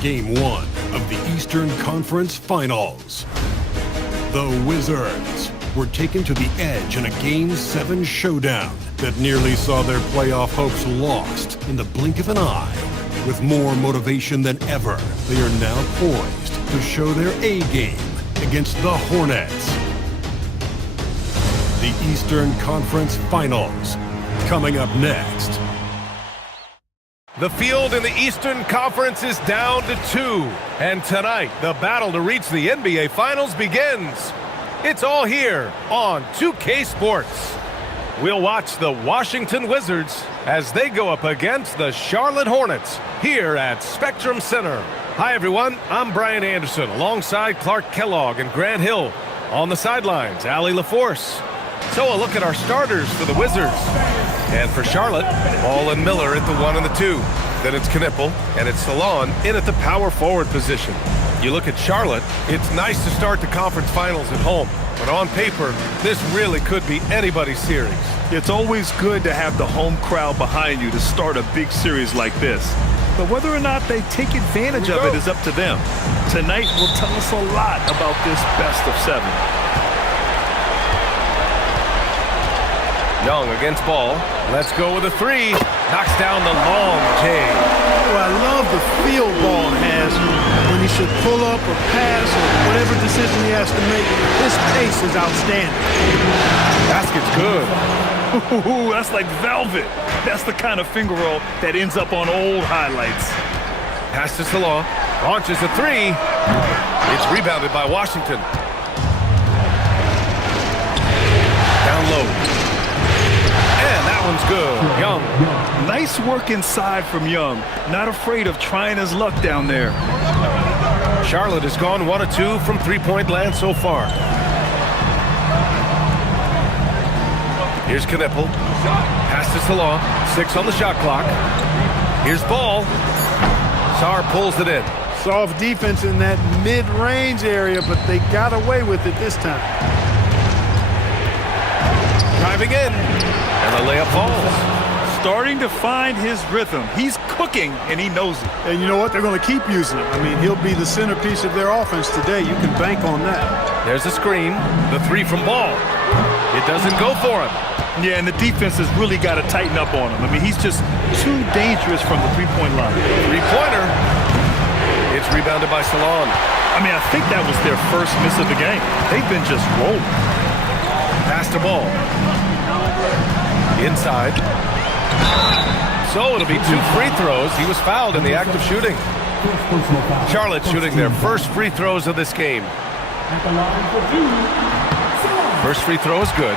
Game 1 of the Eastern Conference Finals. The Wizards were taken to the edge in a Game 7 showdown that nearly saw their playoff hopes lost in the blink of an eye. With more motivation than ever, they are now poised to show their A-game against the Hornets. The Eastern Conference Finals, coming up next. The field in the Eastern Conference is down to 2. And tonight, the battle to reach the NBA Finals begins. It's all here on 2K Sports. We'll watch the Washington Wizards as they go up against the Charlotte Hornets here at Spectrum Center. Hi, everyone. I'm Brian Anderson alongside Clark Kellogg and Grant Hill. On the sidelines, Allie LaForce. So a look at our starters for the Wizards. And for Charlotte, Ball and Miller at the 1 and the 2. Then it's Knipple and it's Salon in at the power forward position. You look at Charlotte, it's nice to start the conference finals at home. But on paper, this really could be anybody's series. It's always good to have the home crowd behind you to start a big series like this. But whether or not they take advantage of it is up to them. Tonight will tell us a lot about this best of 7. Young against Ball. Let's go with a 3. Knocks down the long J. Oh, I love the feel Ball has when he should pull up or pass or whatever decision he has to make. His pace is outstanding. Basket's good. Ooh, that's like velvet. That's the kind of finger roll that ends up on old highlights. Pass to Salon. Launches a 3. It's rebounded by Washington. Down low. And that one's good. Young. Nice work inside from Young. Not afraid of trying his luck down there. Charlotte has gone 1 of 2 from three-point land so far. Here's Knipple. Pass to Salon. 6 on the shot clock. Here's Ball. Sarr pulls it in. Soft defense in that mid-range area, but they got away with it this time. Driving in. And the layup falls. Starting to find his rhythm. He's cooking, and he knows it. And you know what? They're going to keep using him. I mean, he'll be the centerpiece of their offense today. You can bank on that. There's a screen. The 3 from Ball. It doesn't go for him. Yeah, and the defense has really got to tighten up on him. I mean, he's just too dangerous from the three-point line. Three-pointer. It's rebounded by Salon. I mean, I think that was their first miss of the game. They've been just rolling. Pass to Ball. Inside. So it'll be 2 free throws. He was fouled in the act of shooting. Charlotte shooting their first free throws of this game. First free throw is good.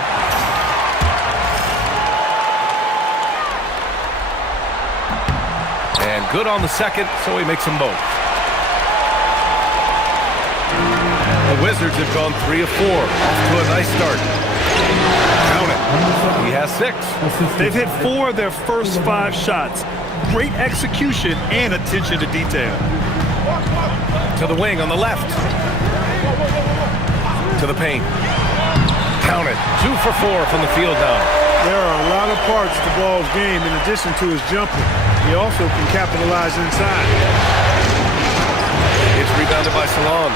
And good on the second, so he makes them both. The Wizards have gone 3 of 4. Off to a nice start. Count it. He has 6. They've hit 4 of their first 5 shots. Great execution and attention to detail. To the wing on the left. To the paint. Count it. 2 for 4 from the field now. There are a lot of parts to Ball's game in addition to his jumper. He also can capitalize inside. It's rebounded by Salon.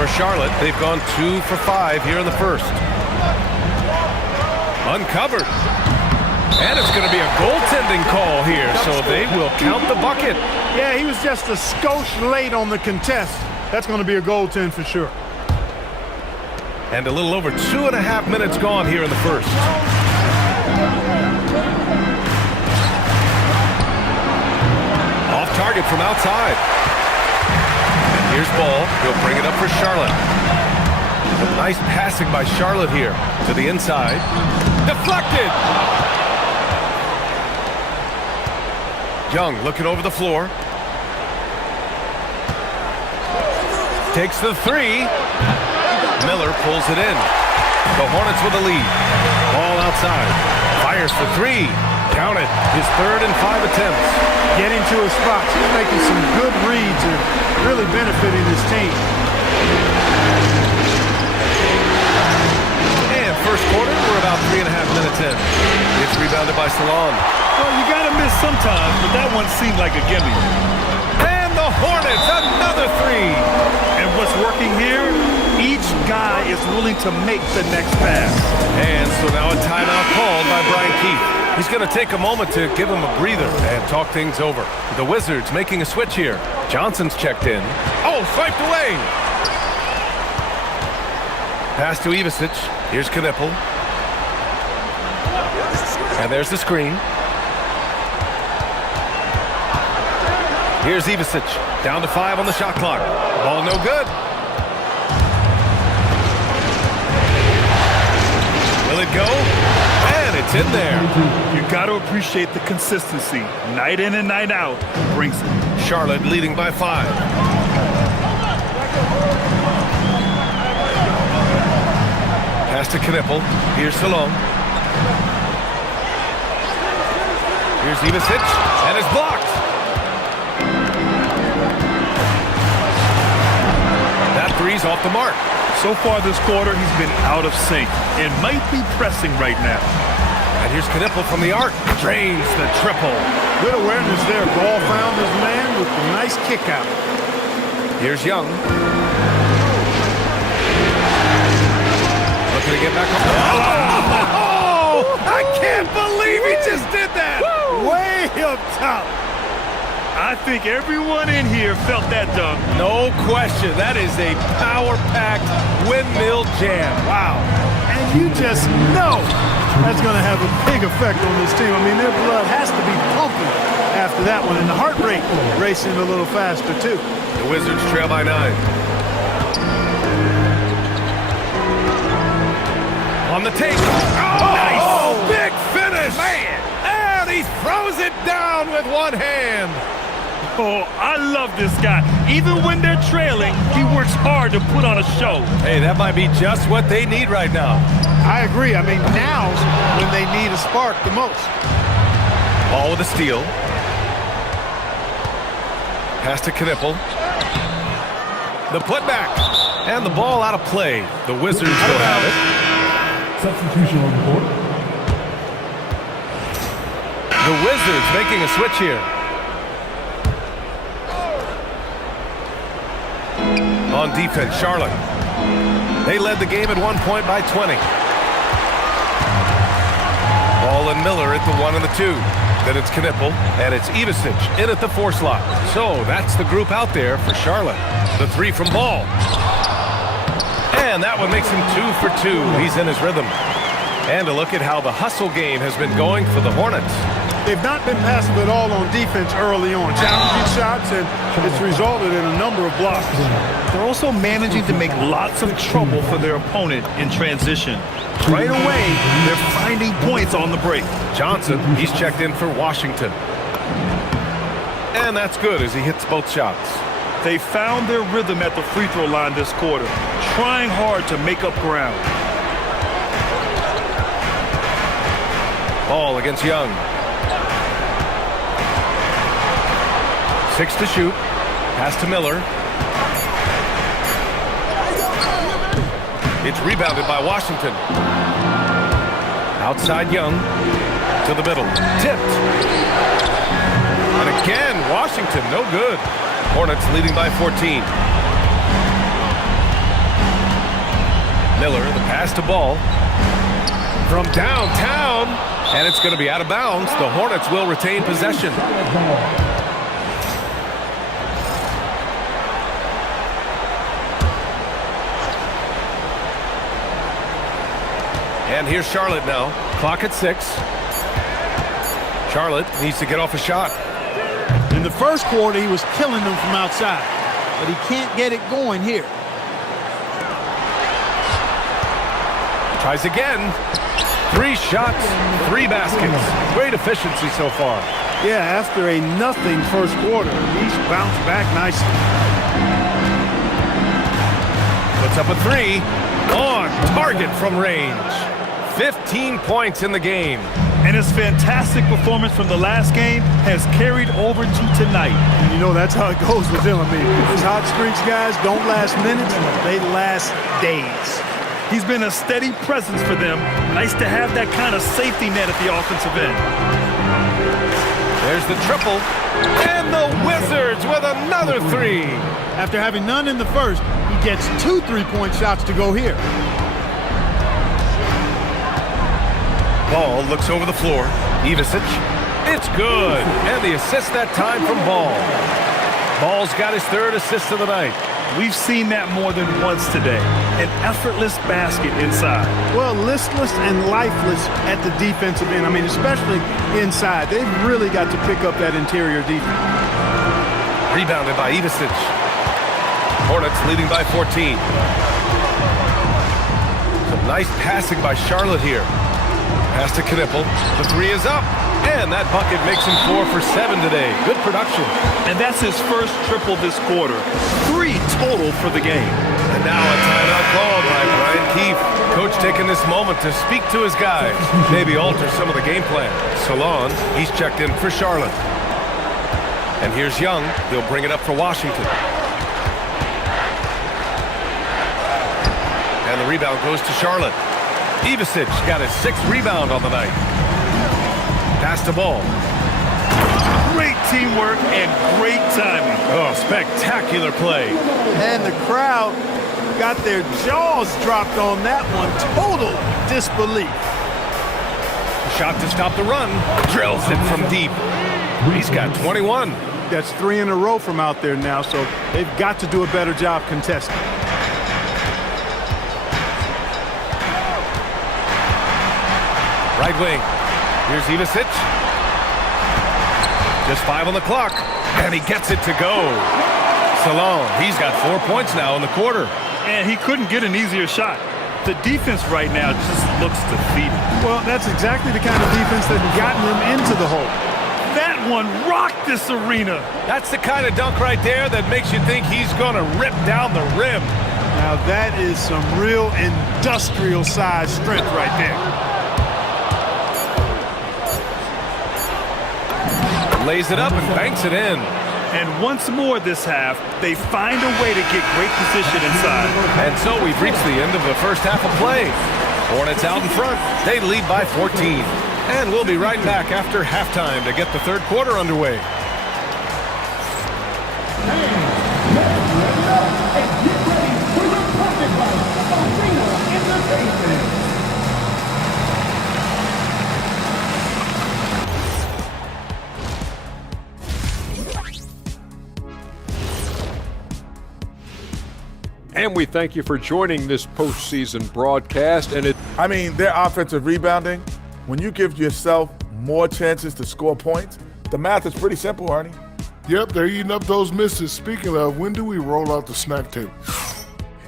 For Charlotte, they've gone 2 for 5 here in the first. Uncovered. And it's going to be a goaltending call here, so they will count the bucket. Yeah, he was just a skosh late on the contest. That's going to be a goaltend for sure. And a little over 2.5 minutes gone here in the first. Off target from outside. And here's Ball. He'll bring it up for Charlotte. Nice passing by Charlotte here to the inside. Deflected. Young looking over the floor. Takes the 3. Miller pulls it in. The Hornets with the lead. Ball outside. Fires for 3. Count it. His 3rd and 5 attempts. Getting to his spots. He's making some good reads and really benefiting his team. And first quarter, we're about 3.5 minutes in. It's It's rebounded by Salon. Well, you got to miss sometimes, but that one seemed like a gimme. And the Hornets, another three. And what's working here? Each guy is willing to make the next pass. And so now a timeout called by Brian Keith. He's going to take a moment to give him a breather and talk things over. The Wizards making a switch here. Johnson's checked in. Oh, swiped away. Pass to Ivicic. Here's Knipple. And there's the screen. Here's Ivicic. Down to 5 on the shot clock. Ball no good. Will it go? And it's in there. You got to appreciate the consistency. Night in and night out brings it. Charlotte leading by 5. Pass to Knipple. Here's Salon. Here's Ivicic, and it's blocked. That three's off the mark. So far this quarter, he's been out of sync and might be pressing right now. And here's Knipple from the arc. Drains the triple. Good awareness there. Ball found his man with a nice kick out. Here's Young. Looking to get back up. Oh! I can't believe he just did that! Way up top. I think everyone in here felt that dunk. No question. That is a power-packed windmill jam. Wow. And you just know that's going to have a big effect on this team. I mean, their blood has to be pumping after that one, and the heart rate racing a little faster, too. The Wizards trail by 9. On the take. Oh, nice. Big finish. Man. And he throws it down with one hand. Oh, I love this guy. Even when they're trailing, he works hard to put on a show. Hey, that might be just what they need right now. I agree. I mean, now's when they need a spark the most. Ball with a steal. Pass to Knipple. The putback. And the ball out of play. The Wizards will have it. Substitution on the court. The Wizards making a switch here. On defense, Charlotte. They led the game at one point by 20. Ball and Miller at the 1 and the 2. Then it's Knipple, and it's Ivicic in at the 4 slot. So that's the group out there for Charlotte. The 3 from Ball. And that one makes him 2 for 2. He's in his rhythm. And a look at how the hustle game has been going for the Hornets. They've not been passive at all on defense early on. Challenging shots, and it's resulted in a number of blocks. They're also managing to make lots of trouble for their opponent in transition. Right away, they're finding points on the break. Johnson, he's checked in for Washington. And that's good as he hits both shots. They found their rhythm at the free throw line this quarter, trying hard to make up ground. Ball against Young. 6 to shoot. Pass to Miller. It's rebounded by Washington. Outside Young. To the middle. Tipped. And again, Washington, no good. Hornets leading by 14. Miller, the pass to Ball. From downtown. And it's going to be out of bounds. The Hornets will retain possession. And here's Charlotte now. Clock at 6. Charlotte needs to get off a shot. In the first quarter, he was killing them from outside, but he can't get it going here. Tries again. 3 shots, 3 baskets. Great efficiency so far. Yeah, after a nothing first quarter, he's bounced back nicely. Puts up a 3. On target from range. 15 points in the game. And his fantastic performance from the last game has carried over to tonight. And you know, that's how it goes with him. I mean, his hot streaks, guys, don't last minutes, they last days. He's been a steady presence for them. Nice to have that kind of safety net at the offensive end. There's the triple. And the Wizards with another three. After having none in the first, he gets 2 3-point shots to go here. Ball looks over the floor. Ivisic. It's good. And the assist that time from Ball. Ball's got his 3rd assist of the night. We've seen that more than once today. An effortless basket inside. Well, listless and lifeless at the defensive end. I mean, especially inside. They've really got to pick up that interior defense. Rebounded by Ivisic. Hornets leading by 14. Some nice passing by Charlotte here. Pass to Knipple. The 3 is up. And that bucket makes him 4 for 7 today. Good production. And that's his first triple this quarter. 3 total for the game. And now a timeout called by Brian Keefe. Coach taking this moment to speak to his guys. Maybe alter some of the game plan. Salon, he's checked in for Charlotte. And here's Young. He'll bring it up for Washington. And the rebound goes to Charlotte. Ivisic got his 6th rebound on the night. Pass the ball. Great teamwork and great timing. Oh, spectacular play. And the crowd got their jaws dropped on that one. Total disbelief. Shot to stop the run. Drills it from deep. He's got 21. That's 3 in a row from out there now, so they've got to do a better job contesting. Right wing. Here's Ivisic. Just 5 on the clock. And he gets it to go. Salon, he's got 4 points now in the quarter. And he couldn't get an easier shot. The defense right now just looks defeated. Well, that's exactly the kind of defense that's gotten them into the hole. That one rocked this arena. That's the kind of dunk right there that makes you think he's going to rip down the rim. Now that is some real industrial size strength right there. Lays it up and banks it in. And once more this half, they find a way to get great position inside. And so we've reached the end of the first half of play. Hornets out in front. They lead by 14. And we'll be right back after halftime to get the 3rd quarter underway. And we thank you for joining this postseason broadcast. I mean, their offensive rebounding, when you give yourself more chances to score points, the math is pretty simple, Arnie. Yep, they're eating up those misses. Speaking of, when do we roll out the snack table?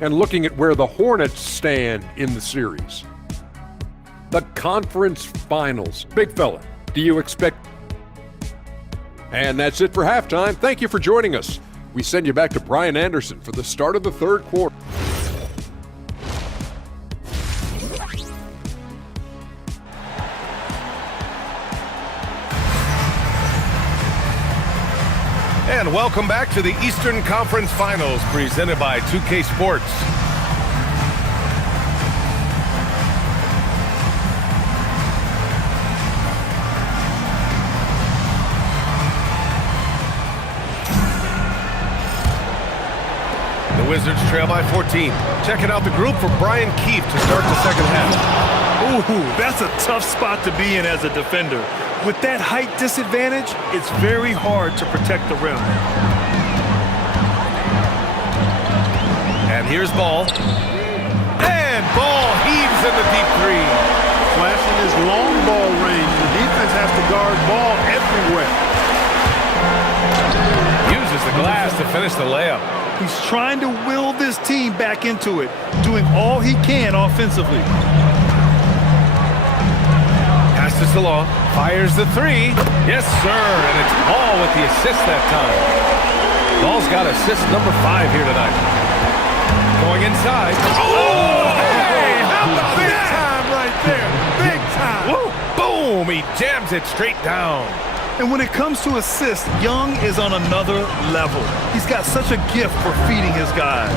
And looking at where the Hornets stand in the series. The conference finals. Big fella, do you expect? And that's it for halftime. Thank you for joining us. We send you back to Brian Anderson for the start of the 3rd quarter. And welcome back to the Eastern Conference Finals presented by 2K Sports. The Wizards trail by 14. Checking out the group for Brian Keefe to start the second half. Ooh, that's a tough spot to be in as a defender. With that height disadvantage, it's very hard to protect the rim. And here's Ball. And Ball heaves in the deep 3. Flashing his long ball range. The defense has to guard Ball everywhere. Uses the glass to finish the layup. He's trying to will this team back into it, doing all he can offensively. Pass to Salon, fires the 3. Yes, sir, and it's Ball with the assist that time. Ball's got assist number 5 here tonight. Going inside. Oh, hey, how about Big that? time right there. Big time. Woo, boom, he jams it straight down. And when it comes to assists, Young is on another level. He's got such a gift for feeding his guys.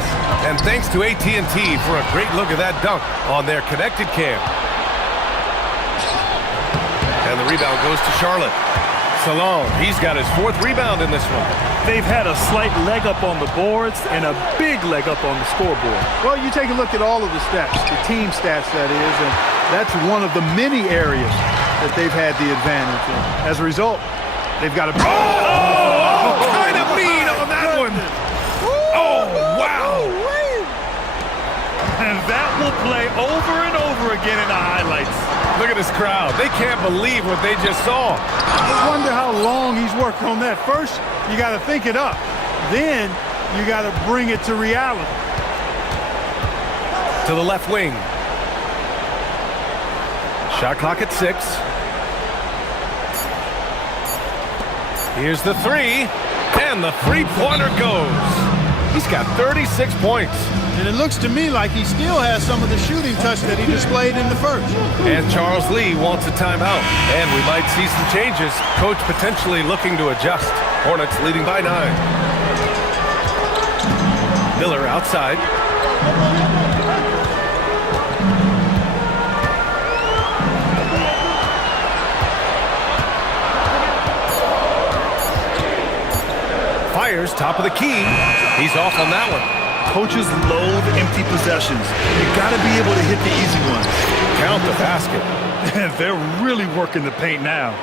And thanks to AT&T for a great look at that dunk on their connected cam. And the rebound goes to Charlotte. Salone, he's got his 4th rebound in this one. They've had a slight leg up on the boards and a big leg up on the scoreboard. Well, you take a look at all of the stats, the team stats that is, and that's one of the many areas that they've had the advantage in. As a result, they've got a... Oh, kind of mean on that one. Oh, wow. And that will play over and over again in the highlights. Look at this crowd. They can't believe what they just saw. I wonder how long he's worked on that. First, you got to think it up. Then, you got to bring it to reality. To the left wing. Shot clock at 6. Here's the 3. And the three-pointer goes. He's got 36 points. And it looks to me like he still has some of the shooting touch that he displayed in the first. And Charles Lee wants a timeout. And we might see some changes. Coach potentially looking to adjust. Hornets leading by 9. Miller outside. Fires top of the key. He's off on that one. Coaches loathe empty possessions. You got to be able to hit the easy ones. Count the basket. They're really working the paint now.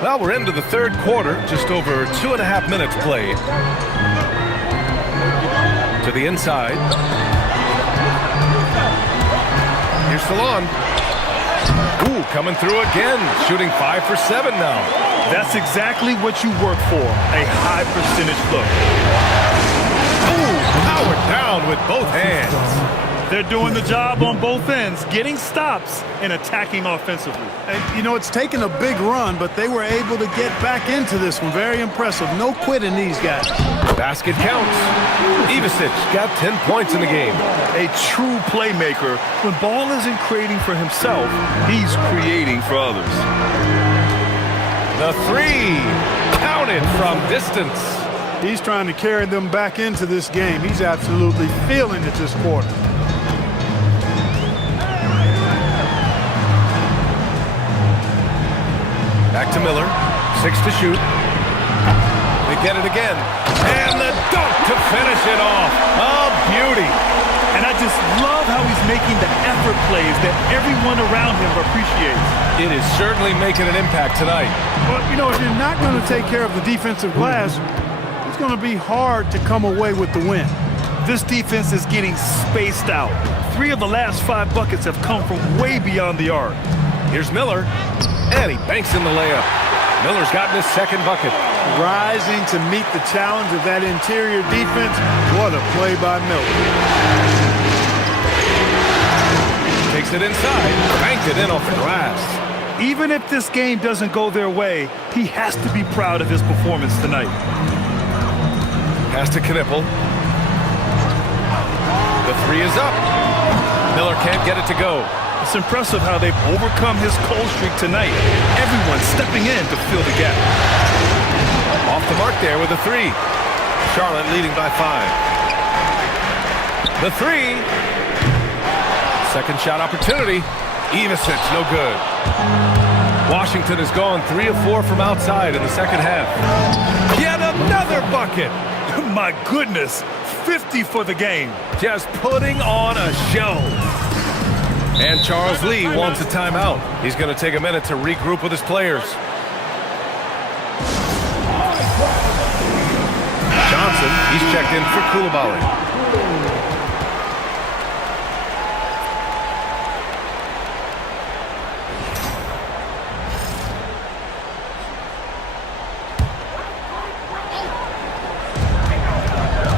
Well, we're into the 3rd quarter. Just over 2.5 minutes played. To the inside. Here's Salon. Ooh, coming through again. Shooting 5 for 7 now. That's exactly what you work for. A high percentage look. Ooh, powered down with both hands. They're doing the job on both ends, getting stops and attacking offensively. And, you know, it's taken a big run, but they were able to get back into this one. Very impressive. No quitting these guys. Basket counts. Ivisic got 10 points in the game. A true playmaker. When ball isn't creating for himself, he's creating for others. The 3. Counted from distance. He's trying to carry them back into this game. He's absolutely feeling it this quarter. Back to Miller. 6 to shoot. They get it again. And the dunk to finish it off. A beauty. And I just love how he's making the effort plays that everyone around him appreciates. It is certainly making an impact tonight. But, you know, if you're not going to take care of the defensive glass, it's going to be hard to come away with the win. This defense is getting spaced out. 3 of the last 5 buckets have come from way beyond the arc. Here's Miller, and he banks in the layup. Miller's gotten his 2nd bucket. Rising to meet the challenge of that interior defense. What a play by Miller. Takes it inside, banked it in off the glass. Even if this game doesn't go their way, he has to be proud of his performance tonight. Pass to Knipple. The 3 is up. Miller can't get it to go. It's impressive how they've overcome his cold streak tonight. Everyone stepping in to fill the gap. Off the mark there with a 3. Charlotte leading by 5. The 3. Second shot opportunity. Ivisic, no good. Washington has gone 3 of 4 from outside in the second half. Yet another bucket. My goodness, 50 for the game. Just putting on a show. And Charles Lee wants a timeout. He's going to take a minute to regroup with his players. Johnson, he's checked in for Coulibaly.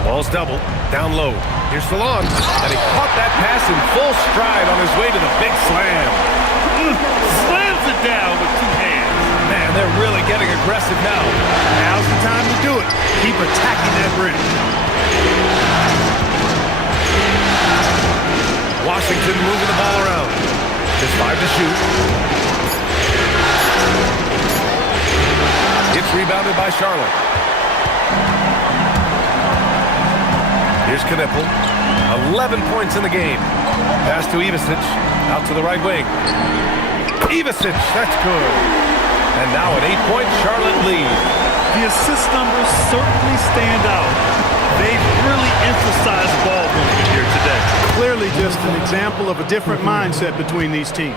Ball's double, down low. Here's Salon, and he caught that pass in full stride on his way to the big slam. Slams it down with 2 hands. Man, they're really getting aggressive now. Now's the time to do it. Keep attacking that rim. Washington moving the ball around. Just 5 to shoot. Charlotte. Here's Knipple. 11 points in the game. Pass to Ivicic. Out to the right wing. Ivicic, that's good. And now an 8-point Charlotte lead. The assist numbers certainly stand out. They've really emphasized ball movement here today. Clearly just an example of a different mindset between these teams.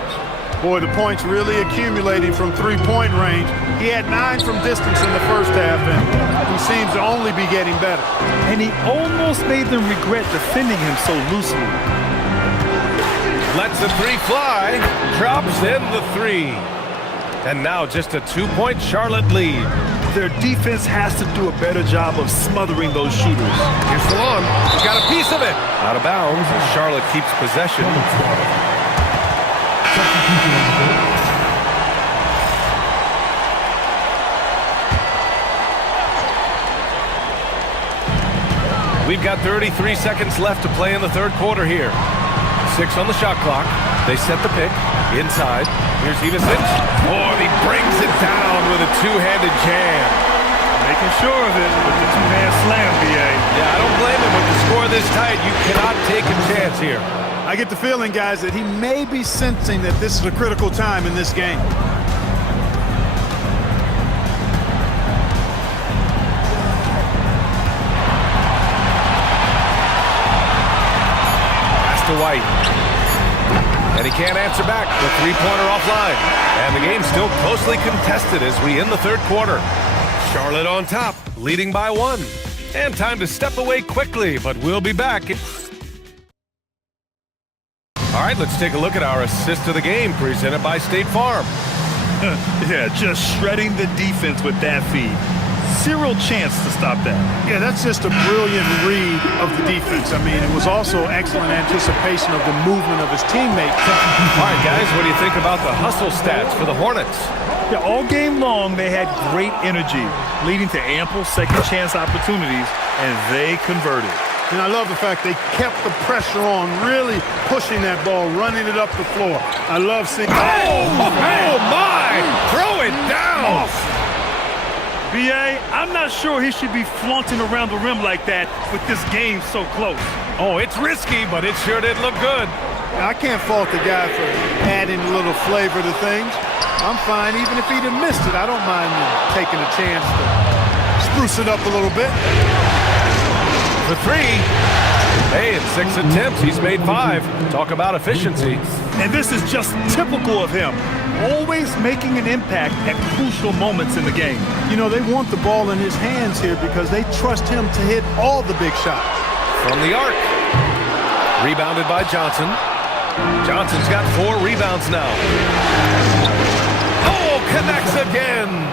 Boy, the points really accumulating from three-point range. He had 9 from distance in the first half, and he seems to only be getting better. And he almost made them regret defending him so loosely. Lets the three fly. Drops in the three. And now just a 2-point Charlotte lead. Their defense has to do a better job of smothering those shooters. Here's Salon. He's got a piece of it. Out of bounds. Charlotte keeps possession. We've got 33 seconds left to play in the third quarter here. 6 on the shot clock. They set the pick. Inside. Here's Ivicic. Oh, and he brings it down with a two-handed jam. Making sure of it with the two-hand slam, B.A. Yeah, I don't blame him. With the score this tight, you cannot take a chance here. I get the feeling, guys, that he may be sensing that this is a critical time in this game. Pass to White. And he can't answer back. The three-pointer offline. And the game's still closely contested as we end the third quarter. Charlotte on top, leading by 1. And time to step away quickly, but we'll be back. All right, let's take a look at our assist of the game presented by State Farm. Yeah, just shredding the defense with that feed. Zero chance to stop that. Yeah, that's just a brilliant read of the defense. I mean, it was also excellent anticipation of the movement of his teammates. All right, guys, what do you think about the hustle stats for the Hornets? Yeah, all game long, they had great energy, leading to ample second chance opportunities, and they converted. And I love the fact they kept the pressure on, really pushing that ball, running it up the floor. I love seeing... Oh my! Throw it down! B.A., I'm not sure he should be flaunting around the rim like that with this game so close. Oh, it's risky, but it sure did look good. I can't fault the guy for adding a little flavor to things. I'm fine, even if he'd have missed it. I don't mind him taking a chance to spruce it up a little bit. The three. Hey, in 6 attempts, he's made 5. Talk about efficiency. And this is just typical of him. Always making an impact at crucial moments in the game. You know, they want the ball in his hands here because they trust him to hit all the big shots. From the arc. Rebounded by Johnson. Johnson's got 4 rebounds now. Oh, connects again.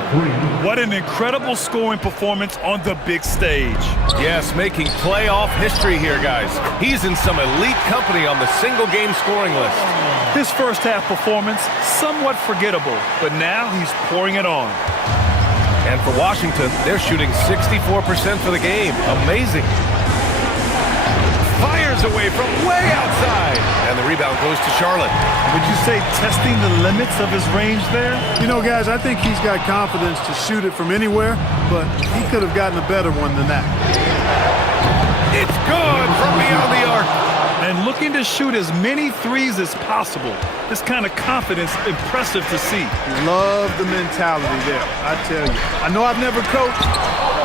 What an incredible scoring performance on the big stage. Yes, making playoff history here, guys. He's in some elite company on the single-game scoring list. His first half performance, somewhat forgettable, but now he's pouring it on. And for Washington, they're shooting 64% for the game. Amazing. Fires away from way outside. And the rebound goes to Charlotte. Would you say testing the limits of his range there? You know, guys, I think he's got confidence to shoot it from anywhere, but he could have gotten a better one than that. It's good from beyond the arc. And looking to shoot as many threes as possible. This kind of confidence, impressive to see. Love the mentality there, I tell you. I know I've never coached,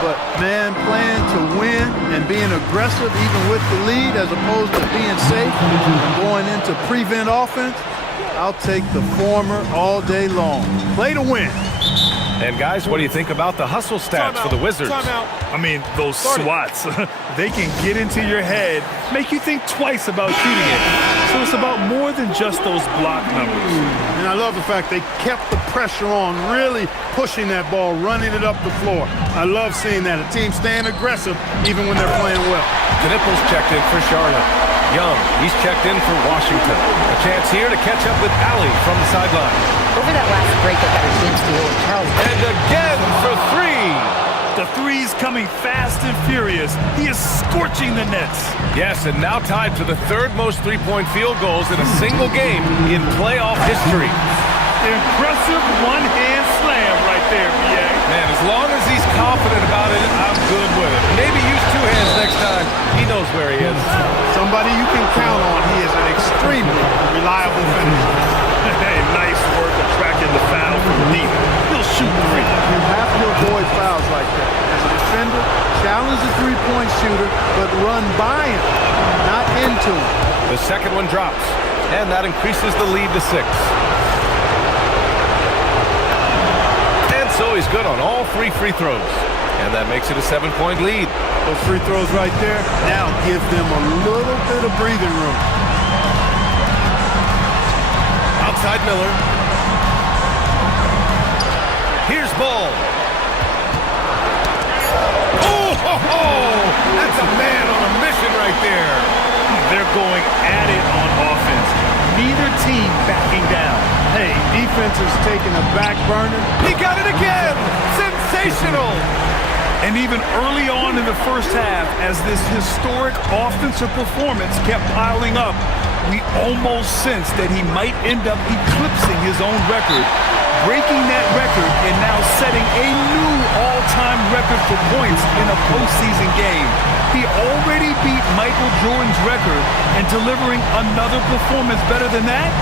but, man, playing to win and being aggressive even with the lead as opposed to being safe and going into prevent offense, I'll take the former all day long. Play to win. And, guys, what do you think about the hustle stats for the Wizards? I mean, those swats, they can get into your head, make you think twice about shooting it. So it's about more than just those block numbers. And I love the fact they kept the pressure on, really pushing that ball, running it up the floor. I love seeing that. A team staying aggressive even when they're playing well. Knipple's checked in for Charlotte. Young, he's checked in for Washington. A chance here to catch up with Allie from the sideline. Over that last break, they got a chance to hold Charles. And again for 3. The three's coming fast and furious. He is scorching the nets. Yes, and now tied to the 3rd most three-point field goals in a single game in playoff history. Impressive one-hand slam right there, B.A. Man, as long as he's confident about it, I'm good with it. Maybe use two hands next time. He knows where he is. Somebody you can count on. He is an extremely reliable finisher. Hey, nice work attracting the foul from deep. He'll shoot three. You have to avoid fouls like that. As a defender, challenge the three-point shooter, but run by him, not into him. The second one drops, and that increases the lead to 6. And so he's good on all 3 free throws. And that makes it a 7-point lead. Those free throws right there now give them a little bit of breathing room. Outside Miller. Here's Ball. Oh, ho, ho! That's a man on a mission right there. They're going at it on offense. Neither team backing down. Hey, defense is taking a back burner. He got it again. Sensational. And even early on in the first half, as this historic offensive performance kept piling up, we almost sensed that he might end up eclipsing his own record, breaking that record and now setting a new all-time record for points in a postseason game. He already beat Michael Jordan's record, and delivering another performance better than that?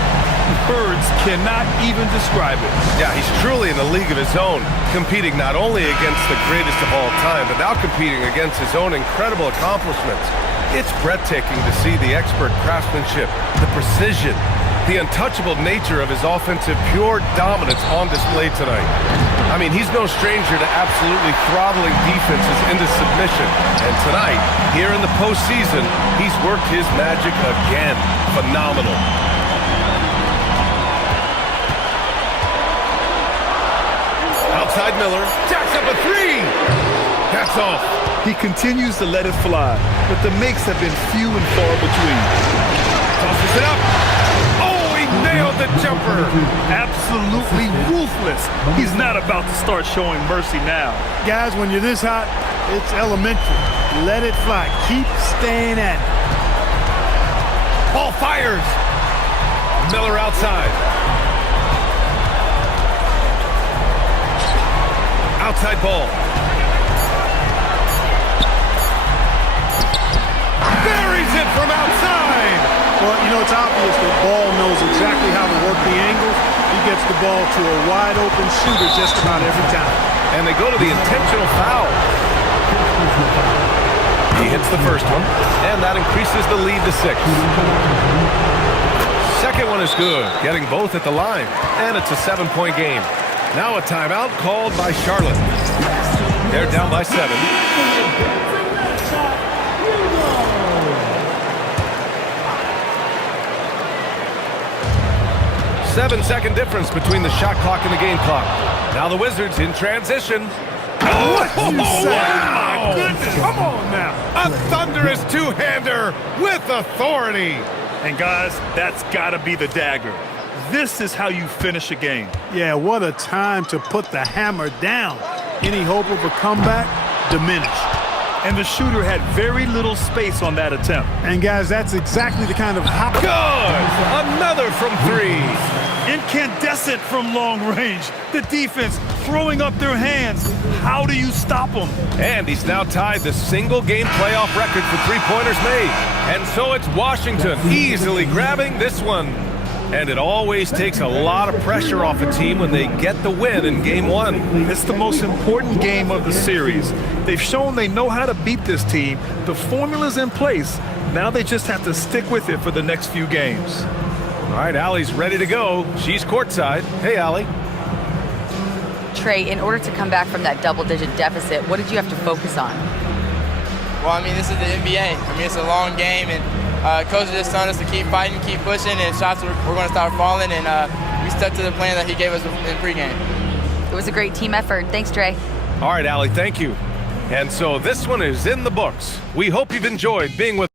Words cannot even describe it. Yeah, he's truly in a league of his own, competing not only against the greatest of all time, but now competing against his own incredible accomplishments. It's breathtaking to see the expert craftsmanship, the precision, the untouchable nature of his offensive pure dominance on display tonight. I mean, he's no stranger to absolutely throttling defenses into submission. And tonight, here in the postseason, he's worked his magic again. Phenomenal. Outside Miller, jacks up a 3. That's off. He continues to let it fly, but the makes have been few and far between. Tosses it up. Oh, he nailed the jumper. Absolutely ruthless. He's not about to start showing mercy now. Guys, when you're this hot, it's elementary. Let it fly. Keep staying at it. Ball fires. Miller outside. Outside Ball. Buries it from outside. Well, you know, it's obvious that Ball knows exactly how to work the angles. He gets the ball to a wide-open shooter just about every time. And they go to the intentional foul. He hits the first one, and that increases the lead to 6. Second one is good, getting both at the line, and it's a 7-point game. Now a timeout called by Charlotte. They're down by 7. 7-second difference between the shot clock and the game clock. Now the Wizards in transition. What you say? Wow! Goodness, come on now. A thunderous two-hander with authority. And guys, that's got to be the dagger. This is how you finish a game. Yeah, what a time to put the hammer down. Any hope of a comeback? Diminished. And the shooter had very little space on that attempt. And guys, that's exactly the kind of hot. Good! Another from 3. Incandescent from long range. The defense throwing up their hands. How do you stop them? And he's now tied the single-game playoff record for three-pointers made. And so it's Washington easily grabbing this one. And it always takes a lot of pressure off a team when they get the win in Game 1. It's the most important game of the series. They've shown they know how to beat this team. The formula's in place. Now they just have to stick with it for the next few games. All right, Allie's ready to go. She's courtside. Hey, Allie. Trey, in order to come back from that double-digit deficit, what did you have to focus on? Well, I mean, this is the NBA. I mean, it's a long game, and Coach just telling us to keep fighting, keep pushing, and shots we're going to start falling, and we stuck to the plan that he gave us in pregame. It was a great team effort. Thanks, Trey. All right, Allie, thank you. And so this one is in the books. We hope you've enjoyed being with